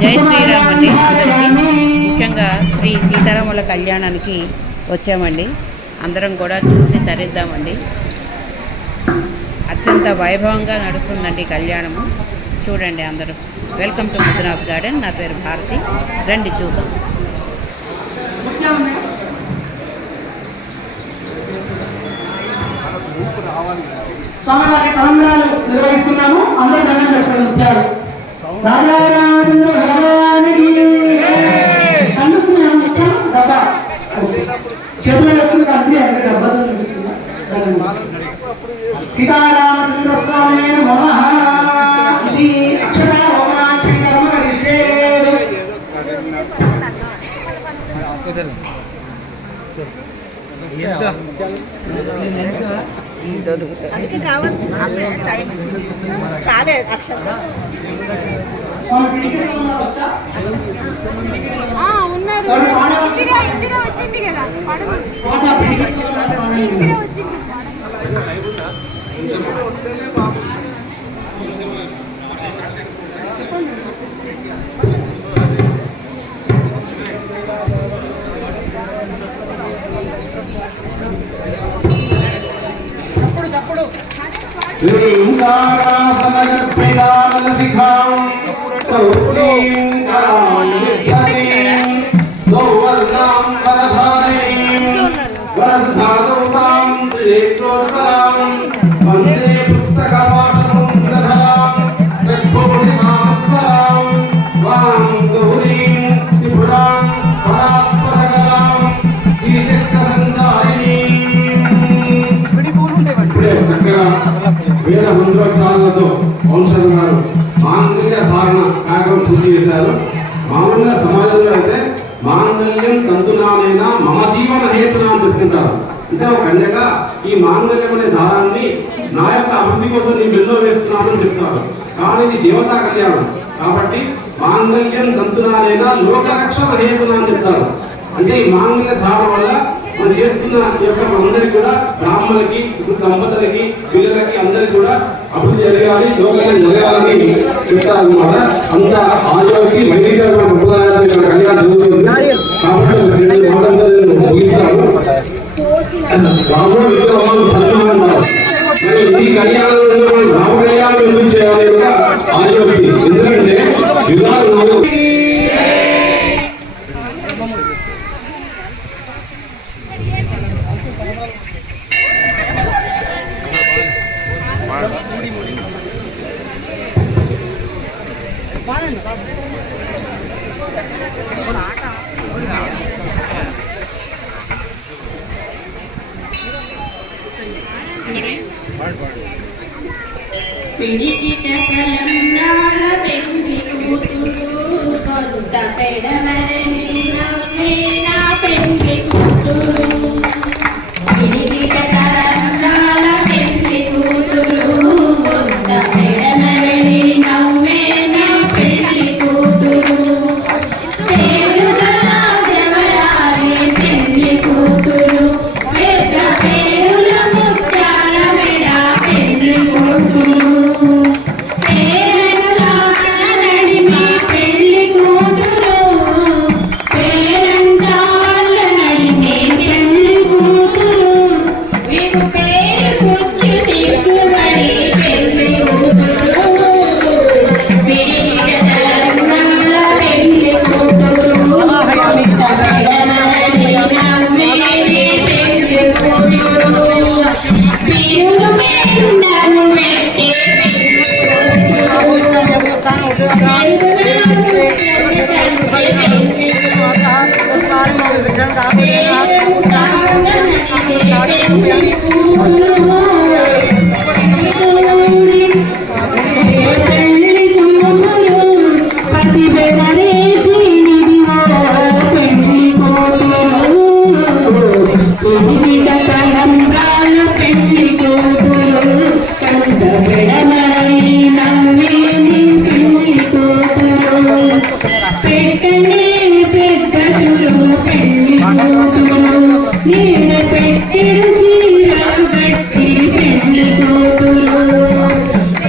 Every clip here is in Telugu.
జై శ్రీరామ్ అండి అందరికీ. ముఖ్యంగా శ్రీ సీతారాముల కళ్యాణానికి వచ్చామండి. అందరం కూడా చూసి తరిద్దామండి. అత్యంత వైభవంగా నడుస్తుందండి కళ్యాణము. చూడండి అందరూ. Welcome to mudras garden. నా పేరు భారతి. రండి చూద్దాం. స్వామివారి తలంబ్రాలు నిర్వహిస్తున్నాము. అందరూ దండం పెట్టండి. ముత్యాలు రాజారామచంద్ర భగవానికి కనిపిస్తున్నాము. ముత్యాలు డబ్బా చేతులు వేసుకుని అంతే అక్కడ డబ్బాతో కనిపిస్తున్నా. సీతారామచంద్ర స్వామి నమః. ఇది అక్షర హోమాక్షరమ రిషేడు. అందుకే కావచ్చు టైం చాలే అక్షంత వచ్చింది కదా వచ్చింది. వేద మంత్రోత్సవాలతో వంశం గారు మాంగళ్య ధారణ కార్యక్రమం పూర్తి చేశారు. మామూలుగా సమాజంలో అయితే మాంగళ్యం తంతునానైనా మమ జీవన హేతున అని చెప్తుంటారు. అంటే ఒక కన్యగా ఈ మాంగళ్యం అనే దారాన్ని నా యొక్క అభివృద్ధి కోసం నేను మెల్లో వేస్తున్నానని చెప్తున్నారు. కానీ ఇది దేవతా కళ్యాణం కాబట్టి మాంగళ్యం తంతునానైనా లోకరక్షణ హేతున అని చెప్తారు. అంటే ఈ మాంగళ్య ధారణ వల్ల మనం చేస్తున్న యొక్క అందరికి కూడా బ్రాహ్మణులకి దంపతులకి పిల్లలకి అందరికి కూడా అభివృద్ధి జరగాలి, లోకల్యం జరగాలని చెప్తారన్నమాట. అంత ఆయోగి వైదిక సంప్రదాయాలు ఇక్కడ కళ్యాణం జరుగుతుంది కాబట్టి ముగిస్తారు. రాముడు విగ్రహాలు ఈ కళ్యాణంలో రామ కళ్యాణం ఎందుకు చేయాలి ఆయోగి. ఎందుకంటే వివాహాలు పిడికిట తలంబ్రాల పెండి కూతురు కొంత పెడమరని నవ్వేనా పెండి కూతురు. పిడికిట తలంబ్రాల పెండి కూతురు కొంత పెడమరని నవ్వేనా పెండి కూతురు. పేరుగా జవరాలి పెండి కూతురు పెద్ద పేరుల ముత్యాల మెడ పెండి కూతురు.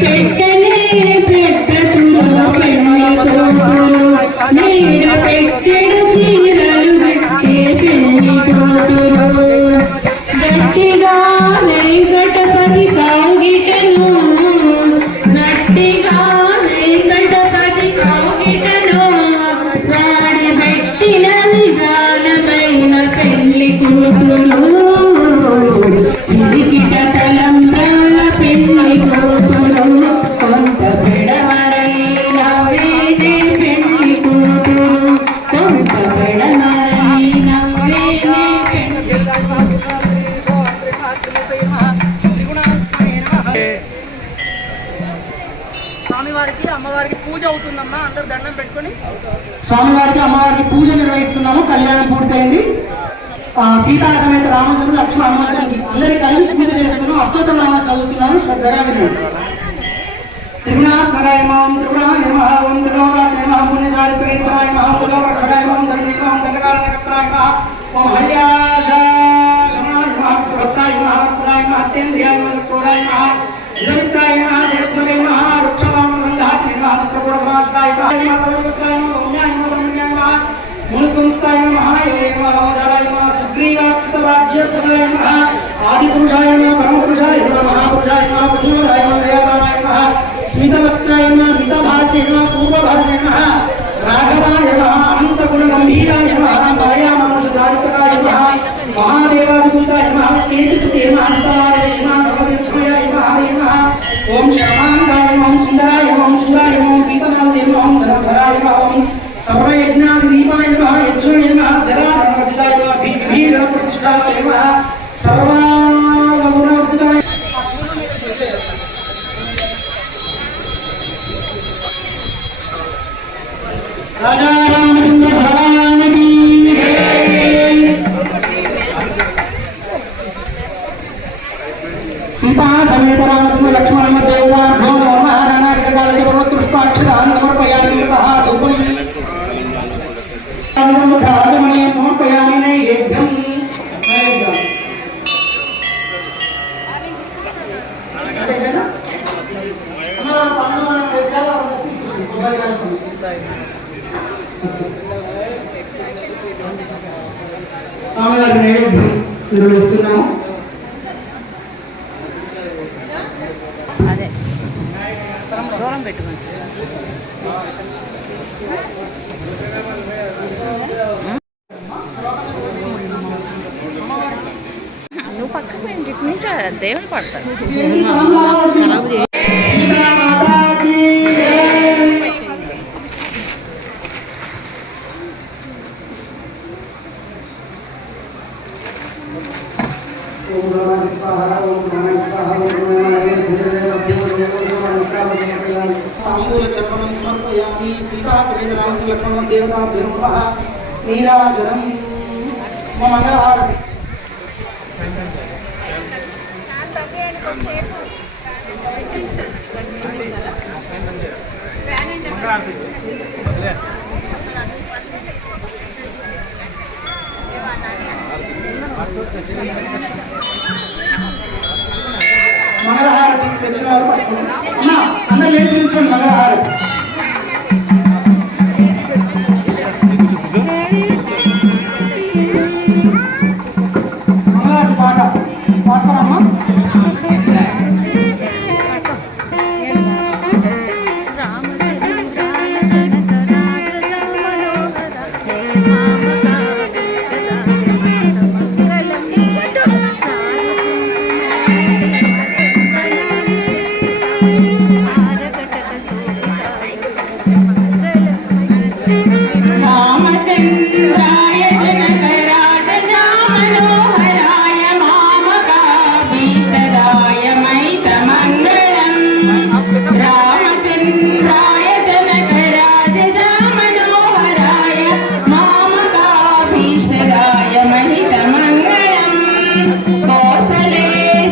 పెట్టనే పెద్ద తులు పెళ్లి కూతురు కోకిటను వాడి పెట్టిన విధానమైన పెళ్లి కూతురు ఇడికిట తలంబ్రాల పెళ్లి కూతురు కొంత పెడమరలి నవ్వేనే పెళ్లి కూతురు కొంత పెడమరలి నవ్వేనే పెళ్లి స్వామివారికి అమ్మవారికి పూజ అవుతుందమ్మా. అందరు దండం పెట్టుకొని స్వామివారికి అమ్మవారికి పూజ నిర్వహిస్తున్నాము. కళ్యాణం పూర్తయింది. సీతా సమేత రామచంద్రుడు లక్ష్మణ హనుమంతుడికి అందరి కలిపి పూజ చేస్తున్నాం. అష్టోత్తర నామాలు చదువుతున్నాను. శ్రద్ధగా వినండి. త్రిగుణాత్మకాయ మాం త్రిగుణాయ నమః ఓం త్రిలోకాయ నమః పుణ్యచారిత్రేతరాయ నమః పులోకరక్షకాయ నమః ధర్మేకాయ దండకారణకర్తాయ నమః ఓం హల్యాశమనాయ నమః సత్తాయ నమః వక్తాయ నమః అత్యేంద్రియాయ నమః క్రోధాయ నమః నిమిత్తాయ నమః జయత్వమే నమః వృక్షవామనందాయ నమః చిత్రకూటసమాప్తాయ నమః సర్వజగత్తాయ నమః ఓమ్యాయ నమః బ్రహ్మణ్యాయ నమః మునుసంస్థాయ నమః యోగే నమః అవధారాయ నమః సుగ్రీవాక్షరాజ్యప్రదాయ నమః ఆదిపురుషాయ నమః పరమపురుషాయ నమః మహాపురుషాయ నమః పుణ్యోదాయ నమః దయాదానాయ నమః స్మితవక్త్రాయ నమః మితభాష్య నమః పూర్వభాష్య నమః రాఘవాయ నమః అనంతగుణగంభీరాయ నమః మాయామనుషధారికాయ నమః మహాదేవాదిభూతాయ నమః సేతుపతే నమః అంతరాయ నమః సర్వతీర్థమయాయ నమః హరి నమః ఓం శర్మాంగాయ నమః సుందరాయ నమః శూరాయ నమః పీతమాలయ నమః ధర్మధరాయ నమః సర్వయజ్ఞాదిదీపాయ నమః యజ్ఞాయ నమః జలాధర్మజితాయ నమః భీధర ప్రతిష్ఠాయ నమః సర్వావగుణవర్జితాయ రాజా రామచంద్ర భగవానికి సీతా సమేత రామచంద్ర లక్ష్మణ దేవతాభ్యో నమః నానావిధకాలకి పుష్పాక్షరాన్ సమర్పయామి సమర్పయామి నైవేద్యం స్వామివారి నైవేద్యం నిర్వహిస్తున్నాము. అదే దూరం పెట్టుకోండి. నువ్వు పక్కకు పోయింది ఇటు నుంచి దేవుని పడతాను. ఖరాబు చేయ నీరాజనం మంగళహారతి మంగళహారతి తెచ్చిన వారు పట్టుకోండి. అమ్మా అందరూ లేచి నిల్చోండి. మంగళహారతి మంగళహారతి పాట పాడుకోనమ్మా. రామచంద్రాయ జనకరాజ మనోహరాయ మామకాభీష్టరాయ మైతమంగళం రామచంద్రాయ జనకరాజ మనోహరాయ మామకాభీష్టరాయ మహితమంగళం కోసలే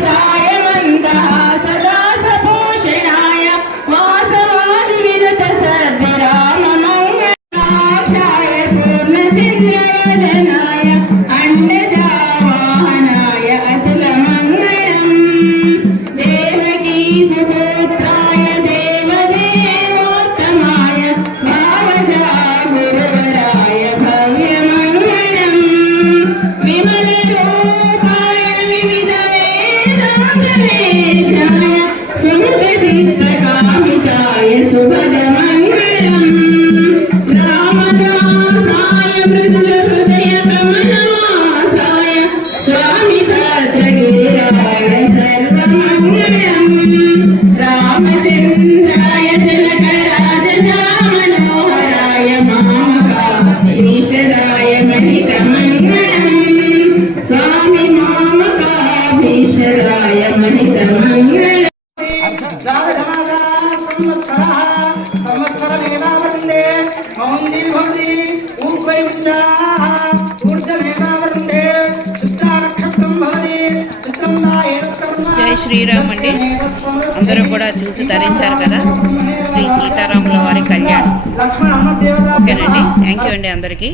సాయమంతః సదా సపోషణాయ వాసవాది వినుత సద్విరా वन्दे मौन्दी भवति ऊर्ध्वै उच्चाः ऊर्ध्वमेकावृन्दे चित्रा नक्षत्रं भवति चित्रं జై శ్రీరామ్ అండి. అందరూ కూడా చూసి ధరించారు కదా శ్రీ సీతారాముల వారి కళ్యాణం. लक्ष्मण हनुमत देवता ఓకేనండి. థ్యాంక్ యూ అండి అందరికీ.